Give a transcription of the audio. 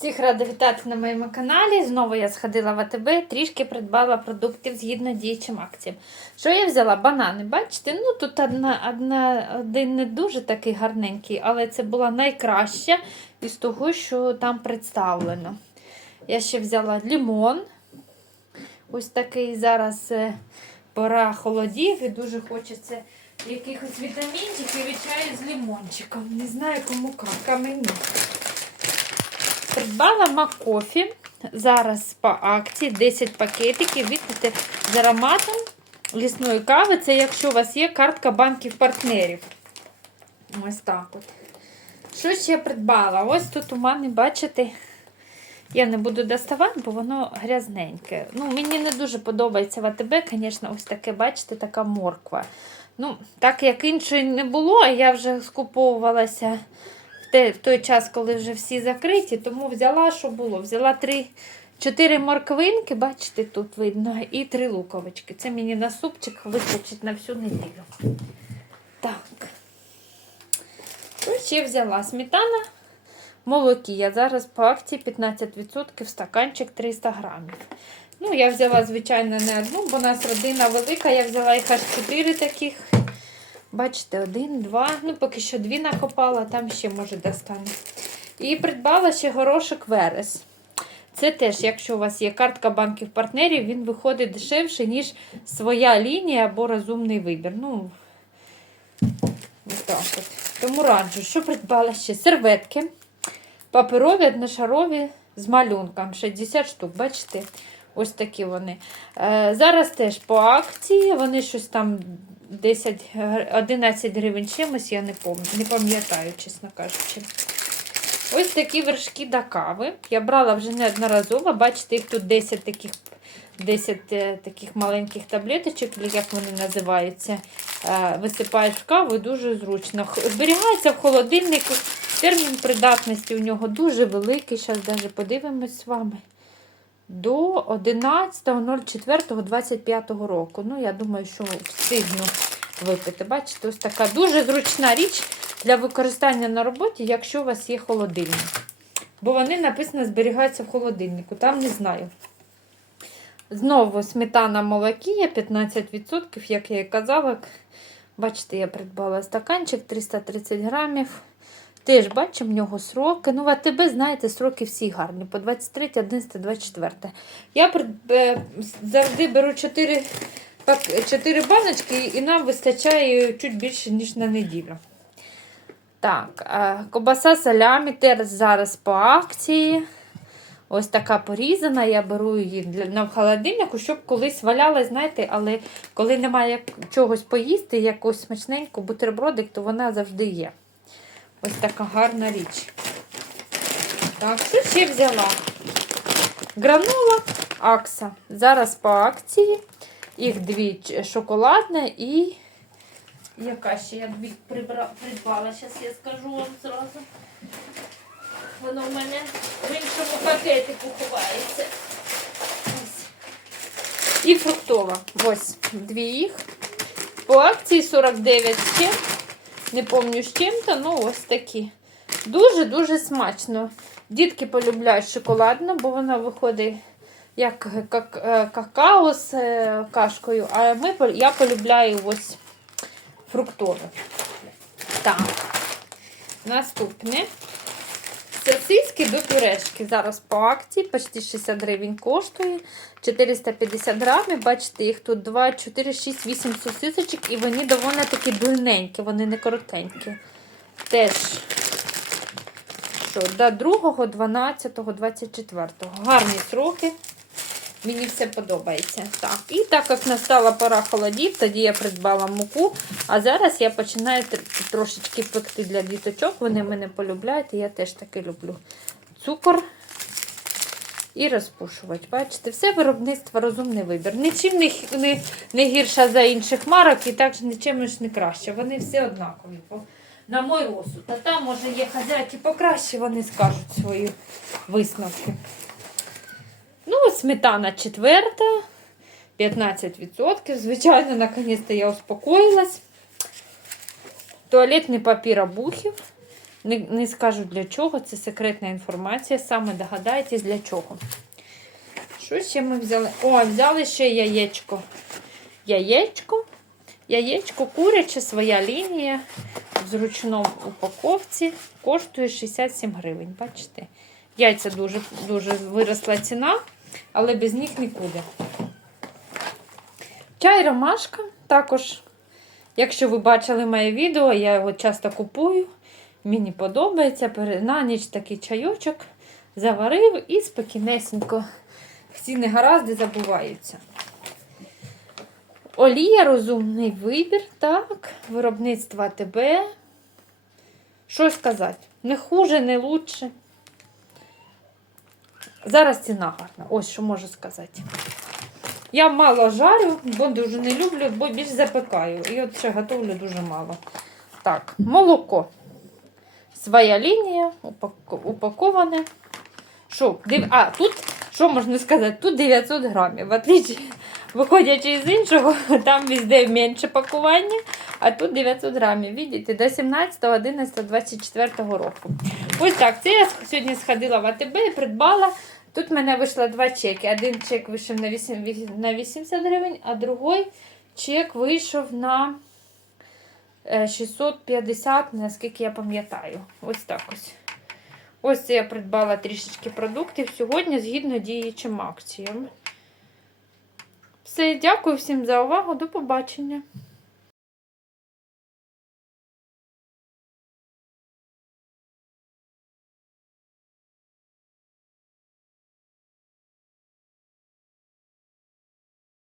Всіх рада вітати на моєму каналі. Знову я сходила в АТБ, трішки придбала продуктів згідно діючим акціям. Що я взяла? Банани. Бачите? Ну тут одна, одна, один не дуже такий гарненький, але це була найкраща із того, що там представлено. Я ще взяла лімон. Ось такий зараз е, пора холодів і дуже хочеться якихось вітамінчиків і чаю з лимончиком. Не знаю, кому як, а мені. Придбала Макофі. Зараз по акції 10 пакетиків. Видите, з ароматом лісної кави. Це якщо у вас є картка банків партнерів. Ось так от. Що ще придбала? Ось тут у мене, бачите, я не буду доставати, бо воно грязненьке. Ну, Мені не дуже подобається в АТБ, звісно, ось таке, бачите, така морква. Ну, Так як іншої не було, я вже скуповувалася в той час, коли вже всі закриті, тому взяла, що було. Взяла три, чотири морквинки, бачите, тут видно, і три луковички. Це мені на супчик вистачить на всю неділю. Так. Що ще взяла? Сметана молокі. Я зараз по акції 15% стаканчик 300 грамів. Ну, я взяла, звичайно, не одну, бо у нас родина велика. Я взяла їх аж 4 таких. Бачите, один, два. Ну, поки що дві накопала, там ще, може, достану. І придбала ще горошок Верес. Це теж, якщо у вас є картка банків партнерів, він виходить дешевше, ніж своя лінія або розумний вибір. Ну, так от. Тому раджу, що придбала ще серветки. Паперові, одношарові з малюнком. 60 штук, бачите? Ось такі вони. Е, зараз теж по акції, вони щось там 10, 11 гривень чимось, я не пам'ятаю, чесно кажучи. Ось такі вершки до кави. Я брала вже неодноразово. Бачите, їх тут 10 таких 10 е, таких маленьких таблеточок, як вони називаються. Е, висипаєш в каву дуже зручно. Зберігається в холодильнику. Термін придатності у нього дуже великий. Зараз навіть подивимось з вами. До 11.04.25 року. Ну, я думаю, що встигну випити. Бачите, ось така дуже зручна річ для використання на роботі, якщо у вас є холодильник. Бо вони написано зберігаються в холодильнику. Там не знаю. Знову сметана молокія 15%, як я і казала. Бачите, я придбала стаканчик 330 грамів. Теж бачимо в нього сроки. Ну, в АТБ, знаєте, сроки всі гарні. По 23, 11, 24. Я е, завжди беру 4, 4 баночки і нам вистачає чуть більше, ніж на неділю. Так, е, кобаса салямі теж зараз по акції. Ось така порізана. Я беру її на холодильнику, щоб колись валялась, знаєте, але коли немає чогось поїсти, якось смачненьку бутербродик, то вона завжди є. Ось така гарна річ. Так, що ще взяла? Гранула Акса. Зараз по акції. Їх дві шоколадне і яка ще я дві прибрала, придбала, зараз я скажу вам зразу. Воно в мене в іншому пакетику ховається. Ось. І фруктова. Ось дві їх. По акції 49 ще. Не пам'ятаю з чим-то, ну ось такі. Дуже-дуже смачно. Дітки полюбляють шоколадну, бо вона виходить як какао з кашкою, а ми, я полюбляю ось фруктове. Так, наступне. Сосиски до пюрешки. Зараз по акції, почти 60 гривень коштує. 450 грамів. Бачите, їх тут 2, 4, 6, 8 сосисочок, і вони доволі такі дульненькі, вони не коротенькі. Теж що, до 2, 12, 24. Гарні сроки. Мені все подобається. Так, І так як настала пора холодів, тоді я придбала муку. А зараз я починаю трошечки пекти для діточок. Вони мене полюбляють, і я теж таки люблю. Цукор і розпушувач. Бачите, все виробництво розумний вибір. Нічим не, не, не гірша за інших марок і також нічим не краще. Вони всі однакові. На мой розсуд. А там, може, є хазяйки покраще, вони скажуть свої висновки. Ну, сметана четверта, 15%. Звичайно, наконец-то я успокоилась. Туалетний папір обухів. Не, не скажу для чого, це секретна інформація. Саме догадаєтесь для чого. Що ще ми взяли? О, взяли ще яєчко. Яєчко. Яєчко куряче, своя лінія в зручному упаковці. Коштує 67 гривень. Бачите? Яйця дуже, дуже виросла ціна, але без них нікуди. Чай ромашка також. Якщо ви бачили моє відео, я його часто купую. Мені подобається. На ніч такий чайочок заварив і спокійнесенько. Всі негаразди забуваються. Олія розумний вибір, так. Виробництво АТБ. Що сказати? Не хуже, не лучше. Зараз ціна гарна. Ось що можу сказати. Я мало жарю, бо дуже не люблю, бо більш запекаю. І от ще готовлю дуже мало. Так, молоко. Своя лінія, упаковане. Що. А, тут, що можна сказати? Тут 900 грамів. В отличие, виходячи з іншого, там везде менше пакування, а тут 900 грамів. Видите, до 17, 11, 24 року. Ось так. Це я сьогодні сходила в АТБ і придбала. Тут в мене вийшло два чеки. Один чек вийшов на 8, на 80 гривень, а другий чек вийшов на е, 650, наскільки я пам'ятаю. Ось так ось. Ось це я придбала трішечки продуктів сьогодні згідно діючим акціям. Все, дякую всім за увагу. До побачення.